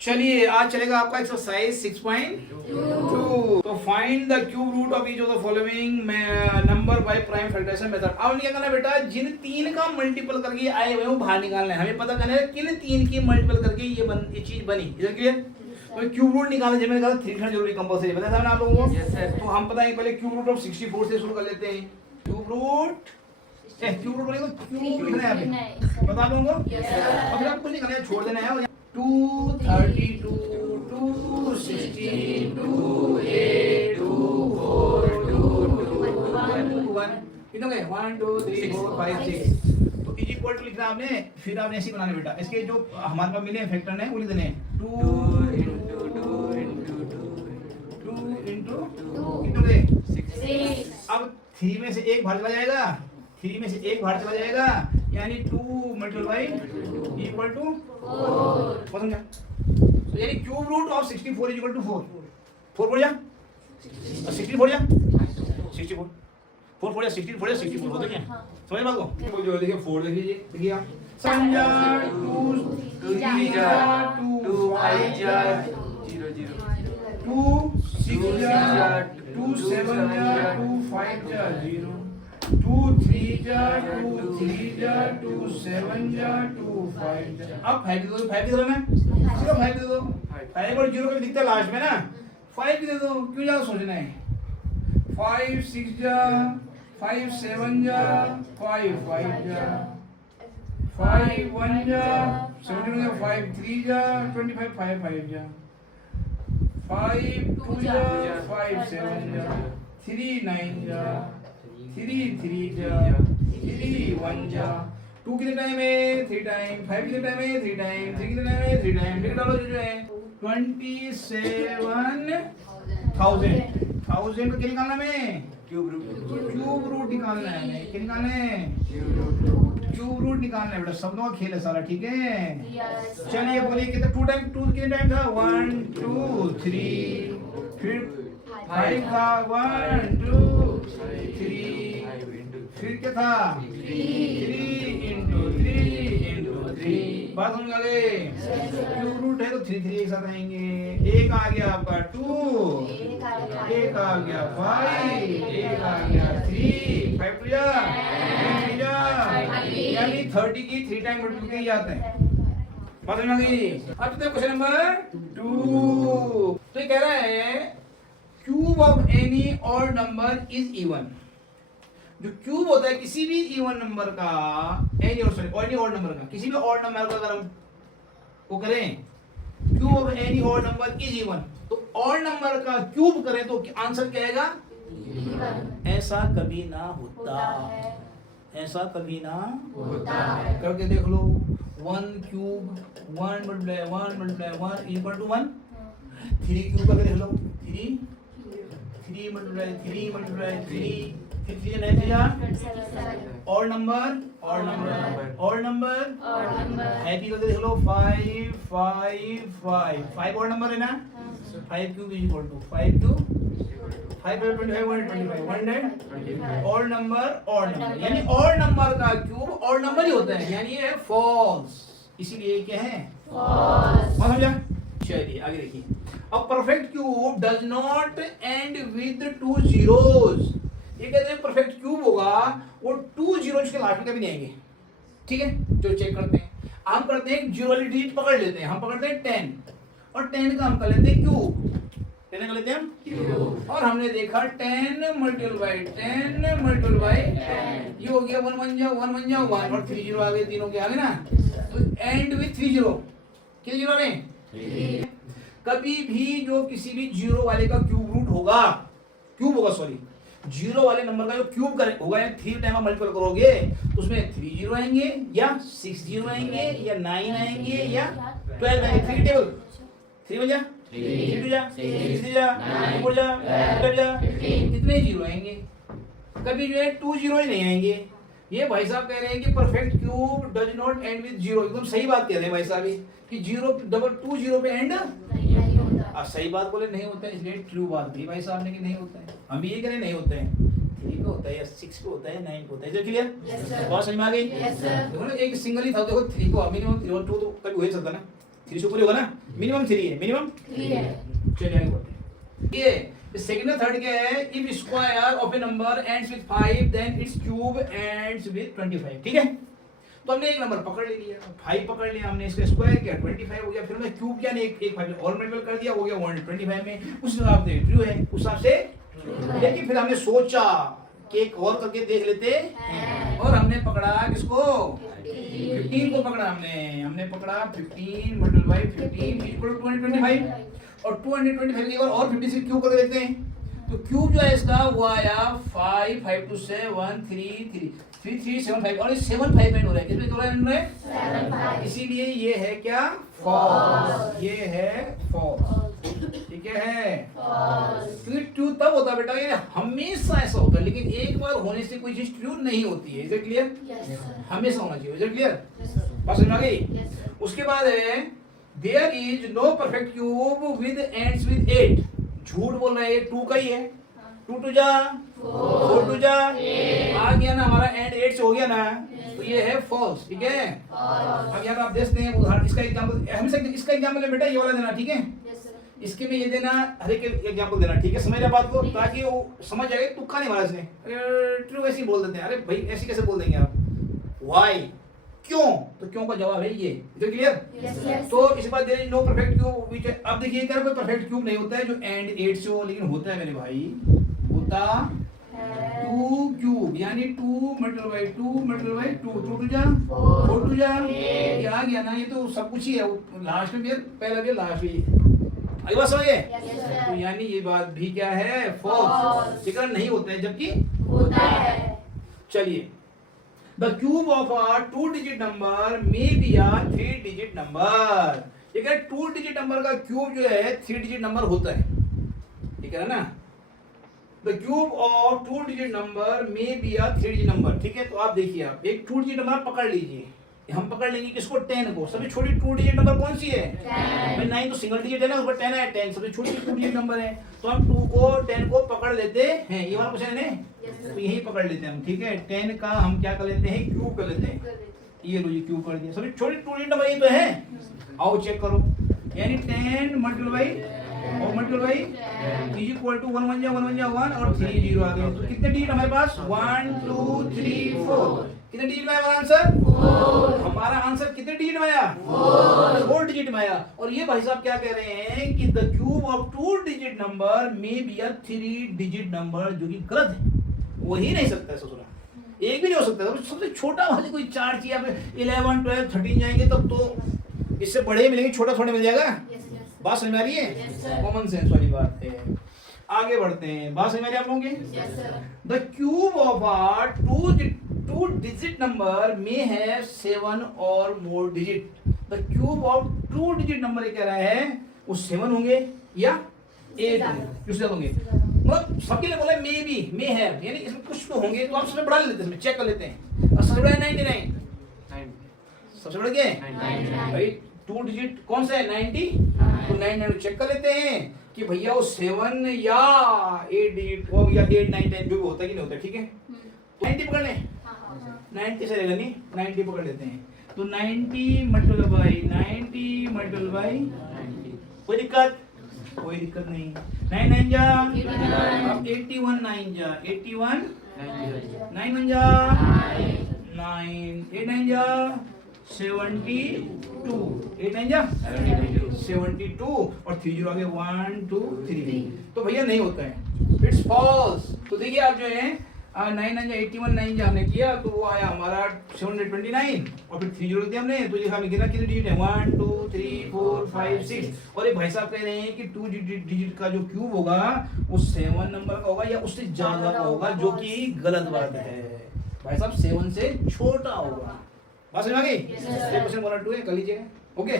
चलिए आज चलेगा आपका एक्सरसाइज 6.2। तो find the cube root of each of the following number by prime factorization method. अब क्या करना बेटा, जिन तीन का मल्टीपल करके आए हुए वो बाहर निकालना है। हमें पता करना है किन तीन की मल्टीपल करके ये चीज बनी। इधर क्लियर? तो क्यूब रूट निकालना जब मैंने कहा 3 जरूरी कंपलसरी बताया था ना आप लोगों को। तो हम पता है पहले क्यूब रूट ऑफ 64 से शुरू कर लेते हैं। क्यूब रूट बोले तो क्यूब लिखना है आपने, बता दूंगा। और फिर आपको कुछ नहीं करना है, छोड़ देना है। 232 216 28 24 21 कितने गए 1 2 3 4 5 6। तो इज इक्वल टू लिखना आपने, फिर आपने ऐसे बनाने बेटा। इसके जो हमारे पास मिले फैक्टर ने वो लिख देने 2 into 2 कितने गए 6। अब 3 में से एक बाहर चला जाएगा, 3 में से एक बाहर चला जाएगा, यानी 2 मल्टीप्लाई इक्वल टू 4। समझा? तो यानी cube root of 64 equal to 4। 4 बोल जा 60 बोल जा 64 4 बोल जा 60 बोल जा 64 होता क्या? समझ बात को? जो देखिए 4 देख लीजिए, देखिए आप संजा 2 3 जा 2 5 जा 0 0 2 6 जा 2 7 जा 2 5 जा 0 2 3 जा 2 3 जा 2 7 जा 2 5 जा। अब 5 दे दो, 5 दे दो ना, सिर्फ 5 दे दो। 5 और 0 का दिखता है लास्ट में ना, 5 दे दो, क्यों ज्यादा सोचना है। 5 6 जा 5 7 जा 5 5 जा 5 1 जा 17 जा 5 3 जा 25 5 5 जा 5 2 जा 5 7 जा 3 9 जा 3 3 जा 3 1 जा 2 कितने टाइम है 3 टाइम, 5 कितने टाइम है 3 टाइम, 3 कितने टाइम है 3 टाइम। लिख डालो जो है 27000। 1000 को क्या निकालना है? क्यूब रूट निकालना है। क्या निकालना है? क्यूब रूट निकालना है बेटा। शब्दों का खेल है सारा, ठीक है। चलिए बोलिए कितने 2 टाइम 2 कितने टाइम था 1 2 3, फिर 5 था 1 2 3, फिर क्या था 3 into 3 बात समझ आ गई। क्यूब रूट है तो 3 3 एक साथ आएंगे। एक आ गया आपका 2, एक आ गया 5, एक आ गया 3 5 टू जा 3 जा, यानी 30 की 3 टाइम मल्टीप्लाई जाते हैं। बात समझ आ गई। अब तो क्वेश्चन नंबर 2। तो ये कह रहा है cube of any odd number is even. जो क्यूब होता है किसी भी इवन नंबर का, एनी ऑड नंबर का, किसी भी ऑड नंबर का अगर हम वो करें cube of any odd number is even, तो ऑड नंबर का क्यूब करें तो आंसर क्या आएगा? ऐसा कभी ना होता, ऐसा कभी ना होता। करके देख लो 1 cube 1 multiply 1 equal to 1। 3 cube करके देख लो 3 मल्टीप्लाई 3 मल्टीप्लाई 3 और नंबर हैप्पी करके देख लो 5 5 5 5 और नंबर है ना। 5 cube is equal to 5 to 5 25 125 और नंबर यानी और नंबर का क्यूब और नंबर ही होता है, यानी ये फॉल्स, इसीलिए क्या है फॉल्स। समझा? चलिए आगे देखिए। A perfect cube does not and with 2 zeros। ये कहते हैं परफेक्ट क्यूब होगा वो 2 zeros के लास्ट में कभी नहीं आएंगे, ठीक है। जो चेक करते हैं हम करते हैं जीरो वाली डिजिट पकड़ लेते हैं, हम पकड़ते हैं 10 और 10 का हम कर लेते हैं क्यूब, 10 कर लेते हैं हम क्यूब। और हमने देखा 10 मल्टीप्लाई 10 मल्टीप्लाई 10 ये हो गया 1 1 जा 1 1 जा 1 और 3 0 आ गए, तीनों के आ गए ना। तो एंड विद 3 0 कितने जीरो आ रहे? कभी भी जो किसी भी जीरो वाले का क्यूब होगा सॉरी, जीरो वाले नंबर का जो क्यूब करे होगा, 3 टाइम आप मल्टीपल करोगे तो उसमें 3 जीरो आएंगे या 6 जीरो आएंगे या 9 आएंगे या 12 आएंगे। 3 टेबल 3 बजा 3 जा 6 जा 4 जा 5 जा, इतने जीरो आएंगे। कभी जो है 2 जीरो ही नहीं आएंगे। ये भाई साहब कह रहे हैं कि perfect cube does not and with zero. एकदम सही बात कह रहे हैं भाई साहब कि जीरो डबल 2 जीरो पे एंड अब सही बात बोले नहीं होता है, इसलिए ट्रू बात दी भाई साहब ने कि नहीं होता है। हम ये कह रहे नहीं होता है, 3 पे होता है या 6 पे होता है 9 पे होता है। क्लियर? बात समझ में आ गई? देखो ना एक सिंगल ही था, देखो 3 को मिनिमम 3 और 2 तो कभी हो ही सकता ना। 3 से पूरे होगा ना, मिनिमम 3 है, मिनिमम 3 है। चलिए आगे बढ़ते हैं। ये सेकंड और थर्ड क्या है, if square of a number ends with 5 then it's cube ends with 25, ठीक है। तो हमने एक नंबर पकड़ लिया, 5 पकड़ लिया हमने, इसका स्क्वायर किया 25 हो गया, फिर हमने क्यूब किया, एक 5 और मल्टीपल कर दिया, हो गया 125 में, उस हिसाब से ट्रू है, उस हिसाब से। लेकिन फिर हमने सोचा कि एक और करके देख लेते हैं, और हमने पकड़ा किसको, 15 को पकड़ा हमने पकड़ा 15 मल्टीपल बाय 15 इक्वल टू 225, और 225 की और 50 से क्यूब कर देते हैं। तो क्यूब जो है इसका वो आया 5 5 2 7 3 3 7 5, और 7 5 हो रहा है, कितने हो रहा है, 7 इसीलिए ये है क्या, फॉल्स, ये है फॉल्स, ठीक है। फिर ट्रू तब होता है बेटा, ये हमेशा ऐसा होता है, लेकिन एक बार होने से कोई चीज ट्रू नहीं होती है, इज इट क्लियर, हमेशा होना चाहिए, इज इट क्लियर, बात समझ आ गई। उसके बाद है there is no perfect cube with ends with 8, झूठ बोल रहा है, 2 का ही है, 2 2 जा 4 2 जा आ गया ना, हमारा एंड 8 से हो गया ना, तो ये है फॉल्स, ठीक है। अब यहाँ आप देखते हैं उदाहरण, इसका एग्जांपल, हमेशा इसका एग्जांपल है बेटा, ये वाला देना, ठीक है, इसके में ये देना, हर एक एग्जांपल देना, ठीक है, समझ रहे बात को, ताकि वो समझ जाए, तुक्का नहीं मारा इसने, ट्रू ऐसे ही बोल देते हैं, अरे भाई ऐसे कैसे बोल देंगे आप, व्हाई, क्यों, तो क्यों का जवाब है ये, तो क्लियर। तो इस बात there is no perfect cube which, अब देखिए क्या, कोई परफेक्ट क्यूब नहीं होता है जो एंड 8 से हो, लेकिन होता है मेरे भाई, होता 2 क्यूब, यानी 2 मल्टीपल बाय 2 मल्टीपल बाय 2 2 2 जा 4 2 जा, ये आ गया ना, ये तो सब कुछ ही है, लास्ट में भी पहला भी लास्ट भी, आई बात समझिए। तो यानी ये बात भी क्या है, फॉल्स, जिक्र नहीं होता है, जबकि होता है। चलिए, the cube of a 2 digit number may be a 3 digit number, ठीक है, 2 डिजिट नंबर का क्यूब जो है 3 डिजिट नंबर होता है, ठीक है ना। The cube of 2 digit number may be a 3 digit number, ठीक है। तो आप देखिए, आप एक 2 डिजिट नंबर पकड़ लीजिए, हम पकड़ लेंगे किसको, 10 को, सबसे छोटी 2 डिजिट नंबर कौन सी है, 10, 9 तो सिंगल डिजिट है ना, ऊपर 10 है, 10 सबसे छोटी 2 डिजिट नंबर है, तो हम 2 को 10 को पकड़ लेते हैं, ये वाला क्वेश्चन है, तो यही पकड़ लेते हैं हम, ठीक है। 10 का हम क्या कर लेते हैं, क्यूब कर लेते हैं, ये लो ये क्यूब कर दिया, सबसे छोटी 2 डिजिट नंबर ये तो है, आओ चेक करो, यानी 10 मल्टीपल बाय और multiple by is equal to 1 1 जा 1 1 जा 1 और 3 0 आ गए, तो कितने डिजिट हमारे पास, 1 2 3 4, कितने डिजिट में आया हमारा आंसर, 4, हमारा आंसर कितने डिजिट में आया, 4 डिजिट में आया। और ये भाई साहब क्या कह रहे हैं कि the cube of 2 digit number may be a 3 digit number, जो कि गलत है, वो ही नहीं सकता है ससुरा, एक भी नहीं हो सकता, तो सबसे छोटा वाले कोई 4 चाहिए, आप 11 12 13 जाएंगे तब तो इससे बड़े मिलेंगे, छोटा थोड़ा मिल जाएगा, बात समझ में आ रही है, कॉमन सेंस वाली बात है। आगे बढ़ते हैं, बात समझ में आ रही है आप लोगों की। The cube of a 2 digit number may have 7 और more digit, the cube of 2 digit number ये कह रहा है वो 7 होंगे या 8 होंगे, किससे होंगे, मतलब सबके लिए बोला मे बी, मे हैव, यानी इसमें कुछ तो होंगे, तो आप सबसे बढ़ा लेते हैं, इसमें चेक कर लेते हैं, और सबसे बड़ा है 99, सबसे बड़ा क्या है भाई, 2 डिजिट कौन सा है, 90, तो 99 चेक कर लेते हैं कि भैया वो 7 या 8 डिजिट हो, या 8 9 10 जो भी होता है कि नहीं होता, ठीक है। 90 पकड़ लें, 90 से रहेगा नहीं, 90 पकड़ लेते हैं, तो 90 मल्टीपल बाय 90 मल्टीपल बाय 90, कोई दिक्कत, कोई दिक्कत नहीं, 9 9 जा, अब 81 9 जा, 81 9 1 जा 9, 8 9 जा 72, 8 9 जा 72, और 3 0 आगे 1 2 3, तो भैया नहीं होता है, इट्स फॉल्स। तो देखिए आप जो है 9 9 जा 81 9 जा हमने किया, तो वो आया हमारा 729, और फिर 3 0 दिया हमने, तो ये हमें गिना कितने डिजिट है, 1 2 3 4 5 6, और ये भाई साहब कह रहे हैं कि 2 डिजिट का जो क्यूब होगा वो 7 नंबर का होगा या उससे ज्यादा का होगा, जो कि गलत बात है भाई साहब, 7 से छोटा होगा, बात समझ में आ गई। क्वेश्चन 1 और 2 है, कर लीजिएगा, ओके।